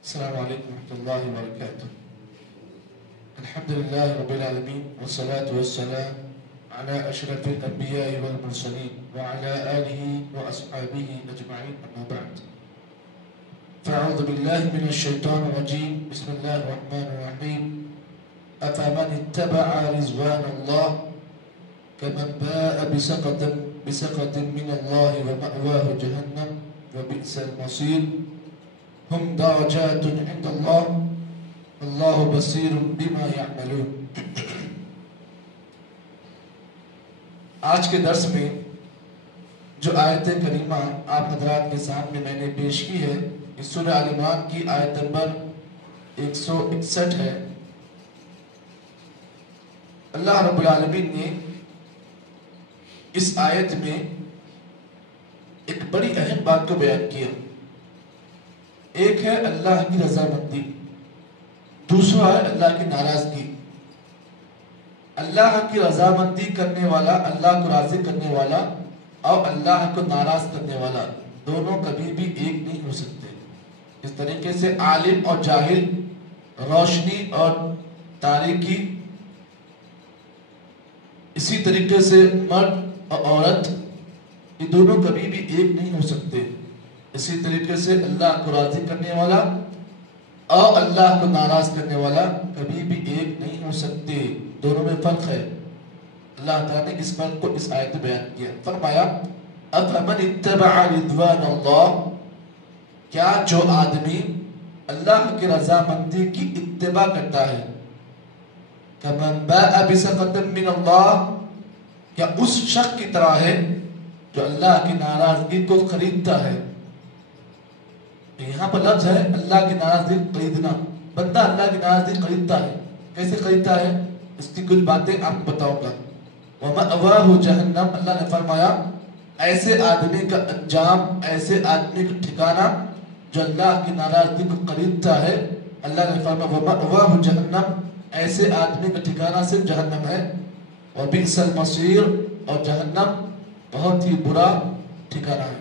السلام عليكم ورحمة الله وبركاته. الحمد لله رب العالمين والصلاة والسلام على أشرف الأنبياء والمرسلين وعلى آله وأصحابه أجمعين، أما بعد. فأعوذ بالله من الشيطان الرجيم. بسم الله الرحمن الرحيم. أفمن اتبع رضوان الله كمن باء بسخط من الله ومأواه جهنم وبئس المصير. هم درجات عند الله والله بصير بما يعملون. آج کے درس میں جو آیت کریمہ آپ حضرات کے سامنے میں نے پیش کی ہے، اس سورہ آل عمران کی آیت نمبر 161 ہے. اللہ رب العالمین نے اس آیت میں ایک بڑی اہم بات کو بیان کیا. ایک ہے اللہ کی رضامندی، دوسرا ہے اللہ کی ناراضگی. اللہ کی رضامندی کرنے والا، اللہ کو راضی کرنے والا اور اللہ کو ناراض کرنے والا دونوں کبھی بھی ایک نہیں ہو سکتے. اس طریقے سے عالم اور جاہل، روشنی اور تاریکی، اسی طریقے سے مرد اور عورت، یہ دونوں کبھی بھی ایک نہیں ہو سکتے. اسی طریقے سے اللہ کو راضی کرنے والا اور اللہ کو ناراض کرنے والا کبھی بھی ایک نہیں ہو سکتے. دونوں میں فرق ہے. اللہ تعالیٰ نے اس فرق کو اس آیت میں بیان کیا. فرمایا أَفَمَنِ اتَّبَعَ رِضْوَانَ اللَّهِ، کیا جو آدمی اللہ کی رضامندی کی اتباع کرتا ہے، كَمَنْ بَاءَ بِسَخَطٍ مِّنَ اللَّهِ، کیا اس شخص کی طرح ہے جو اللہ کی ناراضگی کو خریدتا ہے. یہاں پر لفظ ہے اللہ کی ناراضگی خریدنا. بندہ اللہ کی ناراضگی خریدتا ہے. کیسے خریدتا ہے؟ اس کی کچھ باتیں آپ کو بتاؤں گا. وَمَأْوَاهُ جَهَنَّمْ، اللہ نے فرمایا ایسے آدمی کا انجام، ایسے آدمی کا ٹھکانہ جو اللہ کی ناراضگی کو خریدتا ہے، اللہ نے فرمایا وَمَأْوَاهُ جَهَنَّمْ، ایسے آدمی کا ٹھکانہ صرف جہنم ہے. وَبِئْسَ الْمَصِيرُ، اور جہنم بہت ہی برا ٹھکانہ ہے.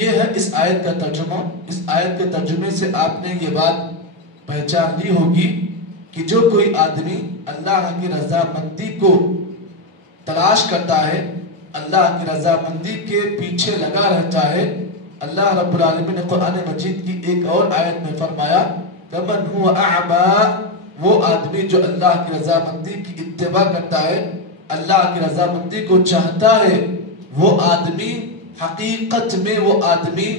یہ ہے اس آیت کا ترجمہ. اس آیت کے ترجمے سے آپ نے یہ بات پہچان لی ہوگی کہ جو کوئی آدمی اللہ کی رضامندی کو تلاش کرتا ہے، اللہ کی رضامندی کے پیچھے لگا رہتا ہے، اللہ رب العالمین نے قرآن مجید کی ایک اور آیت میں فرمایا کَمَنْ هُوَ أَعْمَى، وہ آدمی جو اللہ کی رضامندی کی اتباع کرتا ہے، اللہ کی رضامندی کو چاہتا ہے، وہ آدمی حقیقت میں وہ آدمی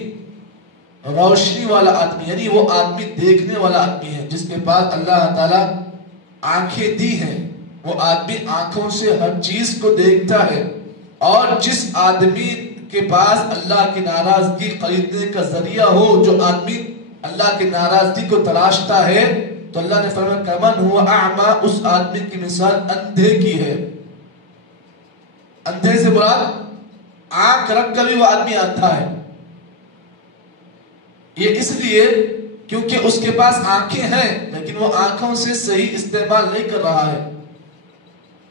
روشنی والا آدمی، یعنی وہ آدمی دیکھنے والا آدمی ہے جس کے پاس اللہ تعالیٰ آنکھیں دی ہیں. وہ آدمی آنکھوں سے ہر چیز کو دیکھتا ہے. اور جس آدمی کے پاس اللہ کی ناراضگی خریدنے کا ذریعہ ہو، جو آدمی اللہ کی ناراضگی کو تلاشتا ہے، تو اللہ نے فرمایا کَمَنْ هُوَ أَعْمَى، اس آدمی کی مثال اندھے کی ہے. اندھے سے مراد آنکھ رکھ کر بھی وہ آدمی اندھا ہے. یہ اس لیے کیونکہ اس کے پاس آنکھیں ہیں لیکن وہ آنکھوں سے صحیح استعمال نہیں کر رہا ہے.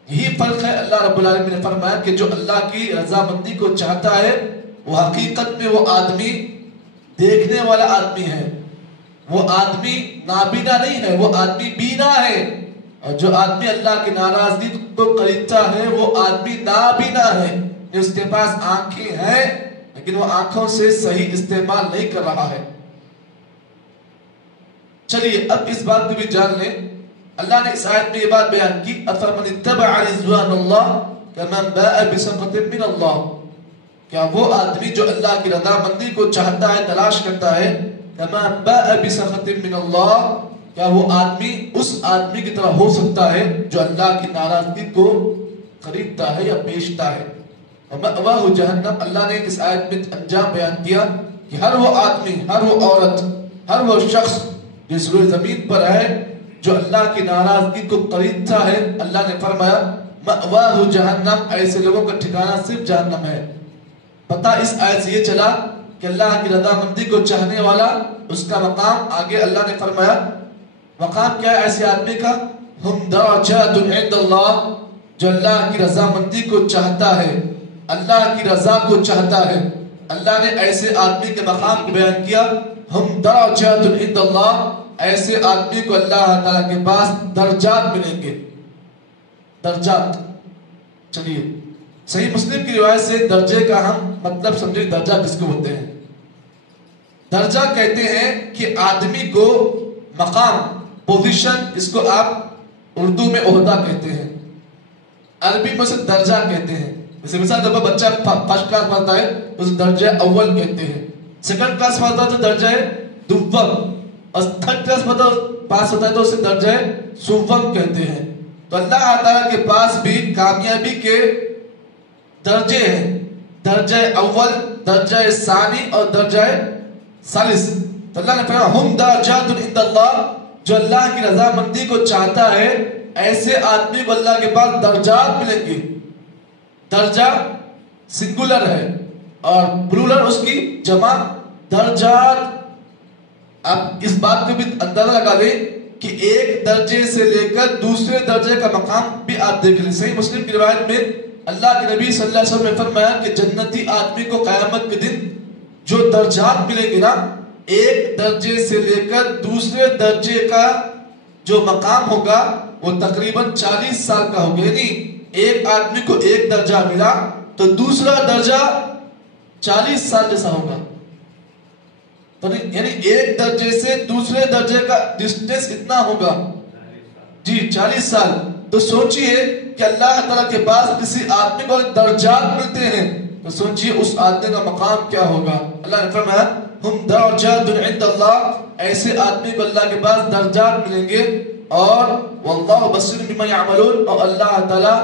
یہی فرق ہے. اللہ رب العالمین نے فرمایا کہ جو اللہ کی رضامندی کو چاہتا ہے وہ حقیقت میں وہ آدمی دیکھنے والا آدمی ہے. وہ آدمی نابینا نہیں ہے، وہ آدمی بینا ہے. اور جو آدمی اللہ کی ناراضگی کو خریدتا ہے وہ آدمی نابینا ہے. اس کے پاس آنکھیں ہیں لیکن وہ آنکھوں سے صحیح استعمال نہیں کر رہا ہے. چلیے اب اس بات کو بھی جان لیں. اللہ نے اس آیت میں یہ بات بیان کی أَفَمَنِ اتَّبَعَ رِضْوَانَ اللَّهِ كَمَنْ بَاءَ بِسَخَطٍ مِّنَ اللَّهِ، کیا وہ آدمی جو اللہ کی رضامندی کو چاہتا ہے، تلاش کرتا ہے، كَمَنْ بَاءَ بِسَخَطٍ مِّنَ اللَّهِ، کیا وہ آدمی اس آدمی کی طرح ہو سکتا ہے جو اللہ کی ناراضگی کو خریدتا ہے یا بیچتا ہے. وَمَأْوَاهُ جَهَنَّمْ، اللہ نے اس آیت میں انجام بیان کیا کہ ہر وہ آدمی، ہر وہ عورت، ہر وہ شخص جس روئے زمین پر ہے جو اللہ کی ناراضگی کو خریدتا ہے، اللہ نے فرمایا مأواہ جہنم، ایسے لوگوں کا ٹھکانہ صرف جہنم ہے. پتہ اس آیت سے یہ چلا کہ اللہ کی رضامندی کو چاہنے والا اس کا مقام، آگے اللہ نے فرمایا مقام کیا ہے ایسے آدمی کا؟ ہم درجات عند اللہ، جو اللہ کی رضامندی کو چاہتا ہے، اللہ کی رضا کو چاہتا ہے. اللہ نے ایسے آدمی کے مقام کو بیان کیا ہم درجات عند اللہ، ایسے آدمی کو اللہ تعالیٰ کے پاس درجات ملیں گے. درجات. چلیے صحیح مسلم کی روایت سے درجے کا ہم مطلب سمجھے. درجہ کس کو بولتے ہیں؟ درجہ کہتے ہیں کہ آدمی کو مقام، پوزیشن، اس کو آپ اردو میں عہدہ کہتے ہیں، عربی میں اسے درجہ کہتے ہیں. جیسے مثال جب بچہ فرسٹ کلاس پڑھتا ہے اسے درجہ اول کہتے ہیں، سیکنڈ کلاس پڑھتا ہے تو درجہ دوم، اور تھرڈ کلاس پاس ہوتا ہے تو اسے درجہ سوم کہتے ہیں. تو اللہ تعالیٰ کے پاس بھی کامیابی کے درجے ہیں، درجہ اول، درجہ ثانی اور درجہ ثالث. تو اللہ نے فرمایا ہم درجات عند اللہ، جو اللہ کی رضامندی کو چاہتا ہے ایسے آدمی کو اللہ کے پاس درجات ملیں گے. درجہ سنگولر ہے اور پلورل اس کی جمع درجات. آپ اس بات کو بھی اندازہ لگا لیں کہ ایک درجے سے لے کر دوسرے درجے کا مقام بھی آپ دیکھ لیں. صحیح مسلم کی روایت میں اللہ کے نبی صلی اللہ علیہ وسلم نے فرمایا کہ جنتی آدمی کو قیامت کے دن جو درجات ملیں گے نا، ایک درجے سے لے کر دوسرے درجے کا جو مقام ہوگا وہ تقریباً 40 سال کا ہوگا. یعنی ایک آدمی کو ایک درجہ ملا تو دوسرا درجہ 40 سال جیسا ہوگا. یعنی ایک درجے سے دوسرے درجے کا ڈسٹینس اتنا ہوگا جی 40 سال. تو سوچئے کہ اللہ تعالیٰ کے پاس کسی آدمی کو درجات ملتے ہیں تو سوچئے اس آدمی کا مقام کیا ہوگا. اللہ نے فرمایا ہم درجات عند اللہ، ایسے آدمی کو اللہ کے پاس درجات ملیں گے. اور واللہ بصیر بما یعملون، اور اللہ تعالیٰ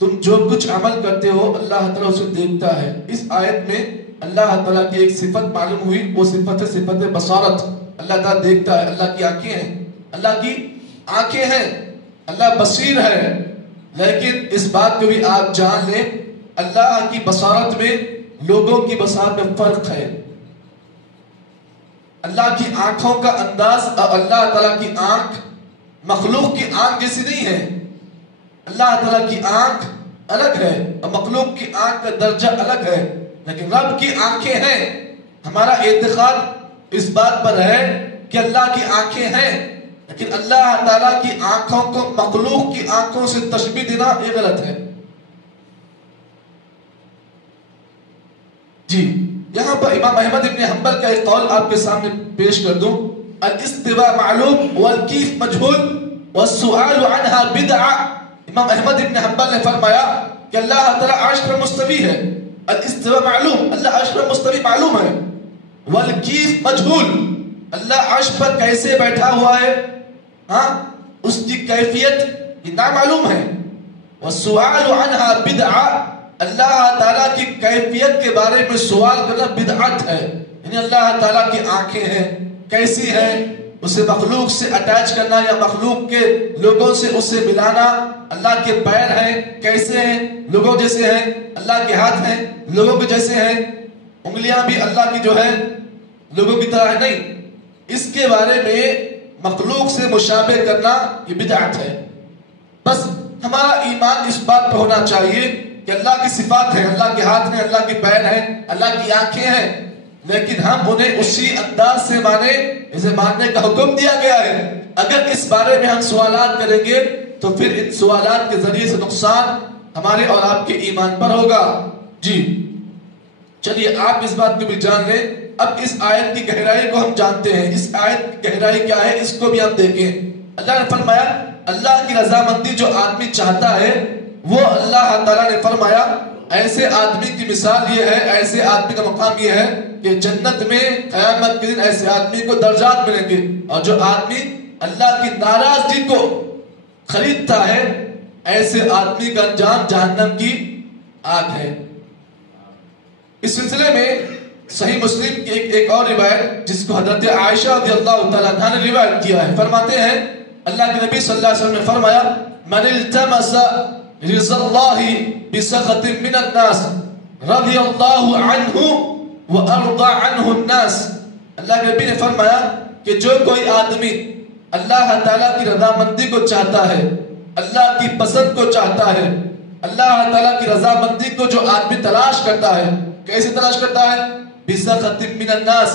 تم جو کچھ عمل کرتے ہو اللہ تعالیٰ اسے دیکھتا ہے. اس آیت میں اللہ تعالیٰ کی ایک صفت معلوم ہوئی، وہ صفت بصارت. اللہ تعالیٰ دیکھتا ہے، اللہ کی آنکھیں ہیں، اللہ کی آنکھیں ہیں، اللہ بصیر ہے. لیکن اس بات کو بھی آپ جان لیں اللہ کی بصارت میں لوگوں کی بصارت میں فرق ہے. اللہ کی آنکھوں کا انداز اور اللہ تعالیٰ کی آنکھ مخلوق کی آنکھ جیسی نہیں ہے. اللہ تعالیٰ کی آنکھ الگ ہے اور مخلوق کی آنکھ کا درجہ الگ ہے. لیکن رب کی آنکھیں ہیں. ہمارا اعتقاد اس بات پر ہے کہ اللہ کی آنکھیں ہیں، لیکن اللہ تعالیٰ کی آنکھوں کو مخلوق کی آنکھوں سے تشبیہ دینا یہ غلط ہے. جی یہاں پر امام احمد ابن حنبل کا ایک قول آپ کے سامنے پیش کر دوں. الاستواء معلوم والکیف مجہول والسؤال عنها بدعہ. امام احمد ابن حنبل نے فرمایا کہ اللہ تعالیٰ عرش پر مستوی ہے. الاستواء معلوم، اللہ عرش پر مستوی معلوم ہے. والکیف مجہول، اللہ عرش پر کیسے بیٹھا ہوا ہے اس کی کیفیت یہ نامعلوم ہے. والسؤال عنها بدعہ، اللہ تعالیٰ کی کیفیت کے بارے میں سوال کرنا بدعت ہے. یعنی اللہ تعالیٰ کی آنکھیں ہیں، کیسی ہیں، اسے مخلوق سے اٹیچ کرنا یا مخلوق کے لوگوں سے اسے ملانا. اللہ کے پیر ہیں، کیسے ہیں، لوگوں جیسے ہیں. اللہ کے ہاتھ ہیں، لوگوں کے جیسے ہیں. انگلیاں بھی اللہ کی جو ہے لوگوں کی طرح نہیں. اس کے بارے میں مخلوق سے مشابہ کرنا یہ بدعت ہے. بس ہمارا ایمان اس بات پہ ہونا چاہیے کہ اللہ کی صفات ہیں، اللہ کے ہاتھ ہیں، اللہ کے پیر ہیں، اللہ کی آنکھیں ہیں، لیکن ہم انہیں اسی انداز سے مانیں اسے ماننے کا حکم دیا گیا ہے. اگر اس بارے میں ہم سوالات کریں گے تو پھر ان سوالات کے ذریعے سے نقصان ہمارے اور آپ کے ایمان پر ہوگا. جی چلیے آپ اس بات کو بھی جان لیں. اب اس آیت کی گہرائی کو ہم جانتے ہیں. اس آیت کی گہرائی کیا ہے اس کو بھی ہم دیکھیں. اللہ نے فرمایا اللہ کی رضامندی جو آدمی چاہتا ہے وہ اللہ تعالیٰ نے فرمایا ایسے آدمی کی مثال یہ ہے، ایسے آدمی کا مقام یہ ہے کہ جنت میں قیامت کے دن ایسے آدمی کو درجات ملیں گے. اور جو آدمی اللہ کی ناراضگی کو خریدتا ہے ایسے آدمی کا انجام جہنم کی آگ ہے. اس سلسلے میں صحیح مسلم کی ایک اور روایت جس کو حضرت عائشہ رضی اللہ تعالیٰ عنہ نے روایت کیا ہے، فرماتے ہیں اللہ کے نبی صلی اللہ علیہ وسلم نے فرمایا من التمس رضا اللہ بسخط من الناس رضی اللہ عنہ وارضى عنہ الناس. اللہ کے نبی نے فرمایا کہ جو کوئی آدمی اللہ تعالیٰ کی رضامندی کو چاہتا ہے، اللہ کی پسند کو چاہتا ہے، اللہ تعالیٰ کی رضامندی کو جو آدمی تلاش کرتا ہے، کیسے تلاش کرتا ہے؟ بسخط من الناس،